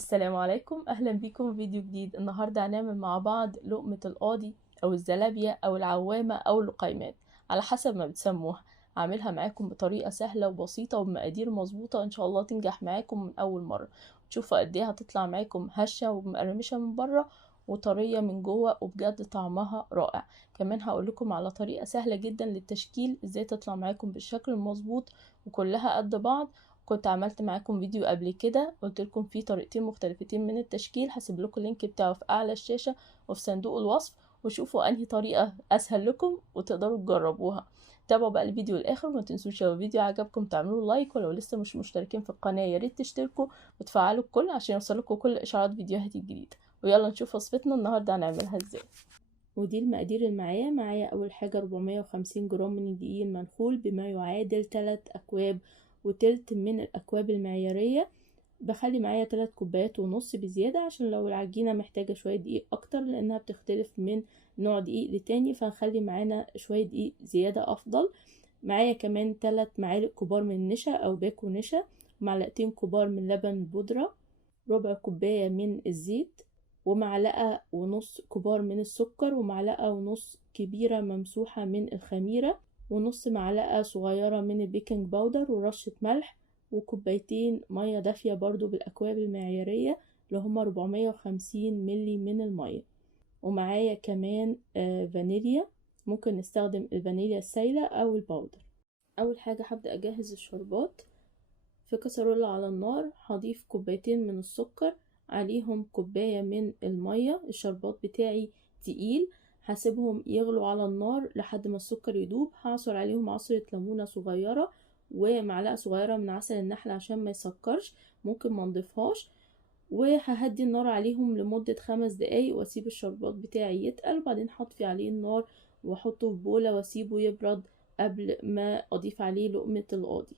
السلام عليكم، اهلا بيكم في فيديو جديد. النهارده هنعمل مع بعض لقمة القاضي او الزلابية او العوامة او اللقيمات على حسب ما بتسموها. هعملها معاكم بطريقة سهلة وبسيطة وبمقادير مظبوطة، ان شاء الله تنجح معاكم من اول مرة. تشوفوا قد ايه هتطلع معاكم هشة ومقرمشة من بره وطرية من جوه، وبجد طعمها رائع. كمان هقول لكم على طريقة سهلة جدا للتشكيل، ازاي تطلع معاكم بالشكل المظبوط وكلها قد بعض. كنت عملت معاكم فيديو قبل كده قلت لكم فيه طريقتين مختلفتين من التشكيل، هسيب لكم اللينك بتاعه في اعلى الشاشة وفي صندوق الوصف، وشوفوا انهي طريقة اسهل لكم وتقدروا تجربوها. تابعوا بقى الفيديو الاخر، وما تنسوش لو الفيديو عجبكم تعملوا لايك، ولو لسه مش مشتركين في القناة يا ريت تشتركوا وتفعلوا الكل عشان يوصلكوا كل اشعارات فيديوهاتي الجديدة. ويلا نشوف وصفتنا النهاردة هنعملها ازاي. ودي المقادير اللي معايا اول حاجة 450 جرام من الدقيق المنخول بما يعادل 3 اكواب وتلت من الاكواب المعيارية. بخلي معايا 3 كوبايات ونص بزيادة عشان لو العجينة محتاجة شوية دقيق اكتر، لانها بتختلف من نوع دقيق لتاني، فنخلي معانا شوية دقيق زيادة افضل. معايا كمان 3 معالق كبار من النشا او باكو نشا، معلقتين كبار من لبن بودرة، ربع كوباية من الزيت، ومعلقة ونص كبار من السكر، ومعلقة ونص كبيرة ممسوحة من الخميرة، ونص معلقة صغيرة من البيكنج باودر، ورشة ملح، وكوبايتين مية دافية برضو بالأكواب المعيارية اللي هما 450 ملي من المية. ومعايا كمان فانيليا، ممكن نستخدم الفانيليا السايلة أو الباودر. أول حاجة هبدأ أجهز الشربات. في كسرولة على النار هضيف كوبايتين من السكر، عليهم كوباية من المية. الشربات بتاعي تقيل، هسيبهم يغلوا على النار لحد ما السكر يدوب. هعصر عليهم عصرة ليمونة صغيرة ومعلقة صغيرة من عسل النحل عشان ما يسكرش، ممكن ما نضيفهاش. وههدي النار عليهم لمدة 5 دقايق واسيب الشربات بتاعي يتقل، وبعدين هطفي عليه النار واحطه في بولة واسيبه يبرد قبل ما اضيف عليه لقمة القاضي.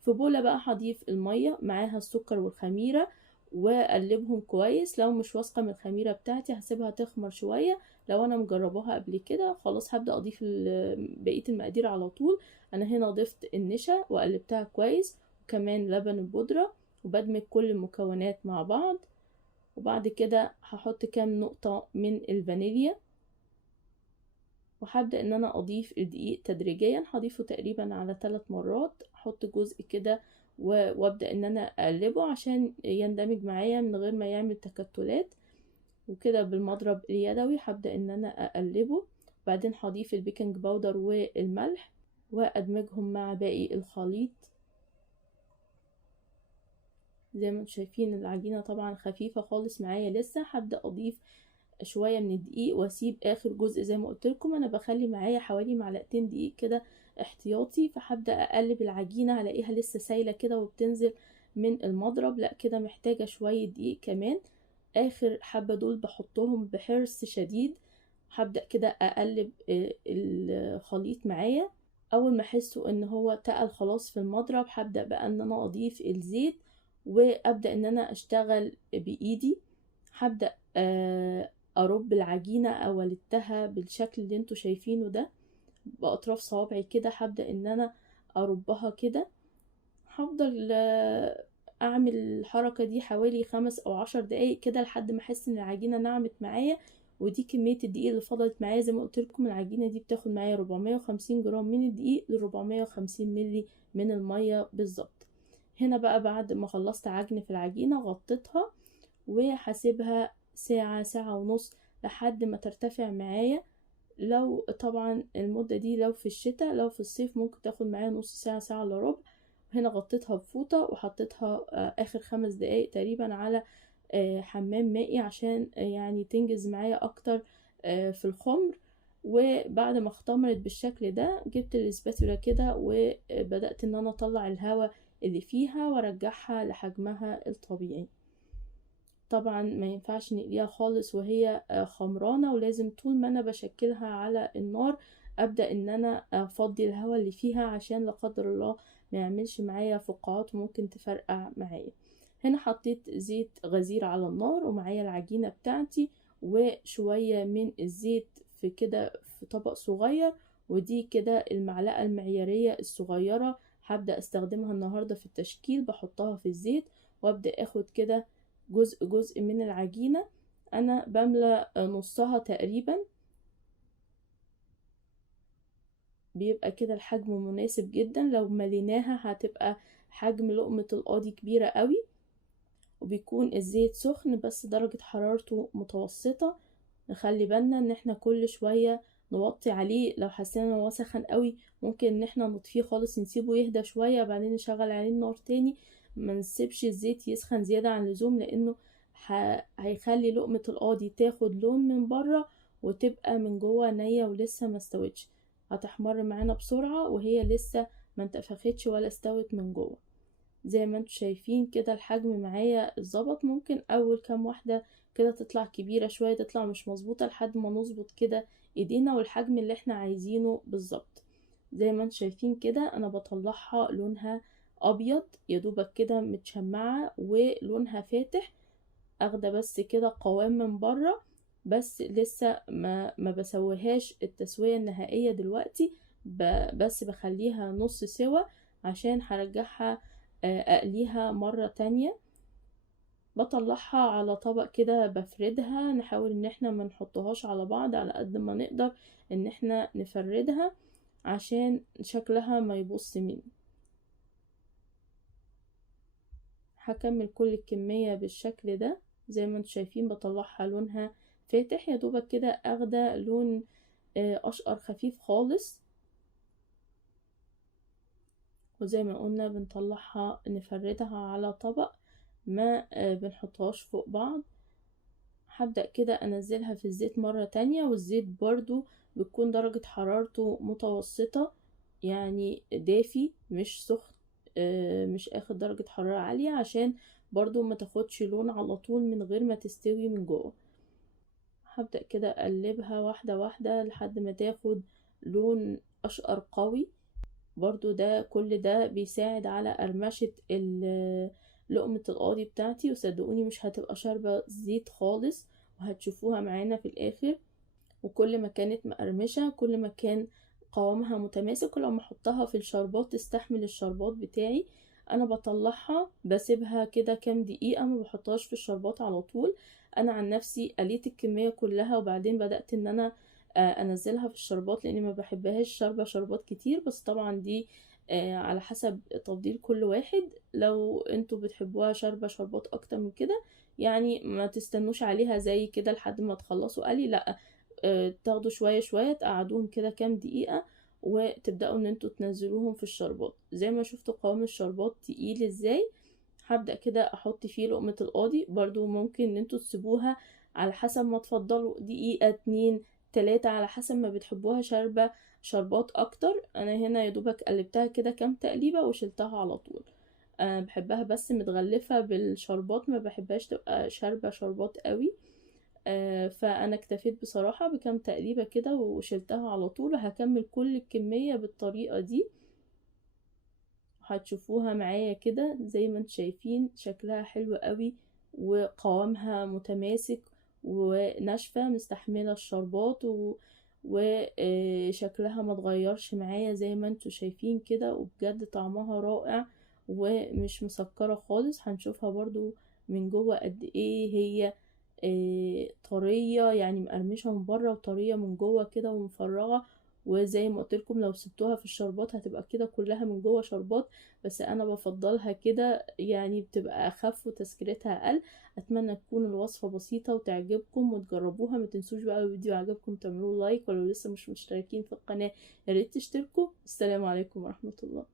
في بولة بقى هضيف المية معاها السكر والخميرة واقلبهم كويس. لو مش واثقة من الخميرة بتاعتي هسيبها تخمر شوية، لو انا مجرباها قبل كده خلاص هبدأ اضيف بقية المقادير على طول. انا هنا ضفت النشا وقلبتها كويس، وكمان لبن البودرة، وبدمج كل المكونات مع بعض. وبعد كده هحط كام نقطة من الفانيليا، وهبدأ ان انا اضيف الدقيق تدريجيا. هضيفه تقريبا على 3 مرات، احط جزء كده وابدأ ان انا اقلبه عشان يندمج معايا من غير ما يعمل تكتلات. وكده بالمضرب اليدوي هبدأ ان انا اقلبه. بعدين هضيف البيكنج باودر والملح وادمجهم مع باقي الخليط. زي ما انتم شايفين العجينة طبعا خفيفة خالص معايا لسه. هبدأ اضيف شوية من الدقيق واسيب اخر جزء. زي ما قلت لكم انا بخلي معايا حوالي معلقتين دقيق كده احتياطي، فهبدأ اقلب العجينة هلاقيها لسه سايلة كده وبتنزل من المضرب، لا كده محتاجة شوية دقيق كمان. اخر حبة دول بحطهم بحرص شديد. هبدأ كده اقلب الخليط معايا. اول ما احسه ان هو تقل خلاص في المضرب هبدأ بقى ان انا اضيف الزيت وابدأ ان انا اشتغل بايدي. هبدأ ارب العجينة او التها بالشكل اللي انتوا شايفينه ده باطراف صوابعي كده. هبدأ ان انا اربها كده. هفضل اعمل الحركة دي حوالي 5 أو 10 دقايق كده لحد ما احس ان العجينة نعمت معايا. ودي كمية الدقيق اللي فضلت معايا. زي ما قلت لكم العجينة دي بتاخد معايا 450 جرام من الدقيق ل 450 ملي من المية بالظبط. هنا بقى بعد ما خلصت عجن في العجينة غطيتها وهسيبها ساعة ساعة ونص لحد ما ترتفع معايا. لو طبعا المدة دي لو في الشتاء، لو في الصيف ممكن تاخد معايا نص ساعة ساعة الا ربع. هنا غطيتها بفوطة وحطيتها اخر 5 دقايق تقريبا على حمام مائي عشان يعني تنجز معايا اكتر في الخمر. وبعد ما اختمرت بالشكل ده جبت الاسباتولا كده وبدأت ان انا اطلع الهواء اللي فيها وارجعها لحجمها الطبيعي. طبعا ما ينفعش نقليها خالص وهي خمرانة، ولازم طول ما انا بشكلها على النار ابدأ ان انا افضي الهواء اللي فيها عشان لا قدر الله ما يعملش معايا فقاعات وممكن تفرقع معايا. هنا حطيت زيت غزير على النار ومعايا العجينة بتاعتي وشوية من الزيت في كده في طبق صغير. ودي كده المعلقة المعيارية الصغيرة هبدأ استخدمها النهاردة في التشكيل. بحطها في الزيت وابدأ اخد كده جزء جزء من العجينة. انا بملى نصها تقريبا، بيبقى كده الحجم مناسب جدا. لو مليناها هتبقى حجم لقمة القاضي كبيرة قوي. وبيكون الزيت سخن بس درجة حرارته متوسطة. نخلي بالنا ان احنا كل شوية نوطي عليه. لو حسينا ان هو سخن قوي ممكن ان احنا نطفيه خالص، نسيبه يهدى شوية بعدين نشغل عليه النار تاني. ما نسيبش الزيت يسخن زيادة عن اللزوم، لانه هيخلي لقمة القاضي تاخد لون من بره وتبقى من جوه نية ولسه ما استوتش. هتحمر معانا بسرعة وهي لسه ما انتفختش ولا استوت من جوه. زي ما انتوا شايفين كده الحجم معايا اتظبط. ممكن اول كام واحدة كده تطلع كبيرة شوية، تطلع مش مظبوطة، لحد ما نظبط كده ايدينا والحجم اللي احنا عايزينه بالظبط. زي ما انتوا شايفين كده انا بطلعها لونها ابيض يا دوبك كده متشمعة ولونها فاتح، اخده بس كده قوام من بره. بس لسه ما بسويهاش التسوية النهائية دلوقتي، بس بخليها نص سوا عشان هرجعها اقليها مرة تانية. بطلعها على طبق كده بفردها، نحاول ان احنا ما نحطهاش على بعض على قد ما نقدر، ان احنا نفردها عشان شكلها ما يبص مني. هكمل كل الكمية بالشكل ده. زي ما انتم شايفين بطلعها لونها فاتح يا دوبك كده اخده لون اشقر خفيف خالص. وزي ما قلنا بنطلعها نفردها على طبق، ما بنحطهاش فوق بعض. هبدأ كده انزلها في الزيت مرة تانية، والزيت برضو بتكون درجة حرارته متوسطة، يعني دافي مش سخن، مش اخد درجة حرارة عالية عشان برضو ما تاخدش لون على طول من غير ما تستوي من جوه. هبدأ كده اقلبها واحدة واحدة لحد ما تاخد لون اشقر قوي. برضو ده كل ده بيساعد على قرمشة لقمة القاضي بتاعتي، وصدقوني مش هتبقى شاربة زيت خالص، وهتشوفوها معانا في الاخر. وكل ما كانت مقرمشة كل ما كان قوامها متماسك، ولما احطها في الشربات تستحمل الشربات بتاعي. انا بطلعها بسيبها كده كام دقيقة، ما بحطهاش في الشربات على طول. انا عن نفسي قليت الكمية كلها وبعدين بدأت ان انا انزلها في الشربات، لاني ما بحبهاش شاربة شربات كتير. بس طبعا دي على حسب تفضيل كل واحد. لو انتوا بتحبوها شاربة شربات اكتر من كده يعني ما تستنوش عليها زي كده لحد ما تخلصوا قلي، لا، تاخدوا شوية شوية تقعدوهم كده كام دقيقة وتبدأوا ان انتوا تنزلوهم في الشربات. زي ما شفتوا قوام الشربات تقيل ازاي. هبدأ كده احط فيه لقمة القاضي. برضو ممكن ان انتوا تسيبوها على حسب ما تفضلوا، دقيقة 2 3 على حسب ما بتحبوها شاربة شربات اكتر. انا هنا يدوبك قلبتها كده كام تقليبة وشلتها على طول. انا بحبها بس متغلفة بالشربات، ما بحبهاش تبقى شاربة شربات قوي. فانا اكتفيت بصراحة بكام تقليبة كده وشلتها على طول. هكمل كل الكمية بالطريقة دي. هتشوفوها معايا كده زي ما انتم شايفين شكلها حلو قوي وقوامها متماسك وناشفة مستحملة الشربات وشكلها ما تغيرش معايا زي ما انتم شايفين كده. وبجد طعمها رائع ومش مسكرة خالص. هنشوفها برضو من جوه قد ايه هي طرية، يعني مقرمشة من بره وطرية من جوه كده ومفرغة. وزي ما قلت لكم لو سبتوها في الشربات هتبقى كده كلها من جوه شربات، بس انا بفضلها كده يعني بتبقى اخف وتسكيرتها اقل. اتمنى تكون الوصفة بسيطة وتعجبكم وتجربوها. ما تنسوش بقى لو الفيديو عجبكم تعملوا لايك، ولو لسه مش مشتركين في القناة ياريت تشتركوا. السلام عليكم ورحمة الله.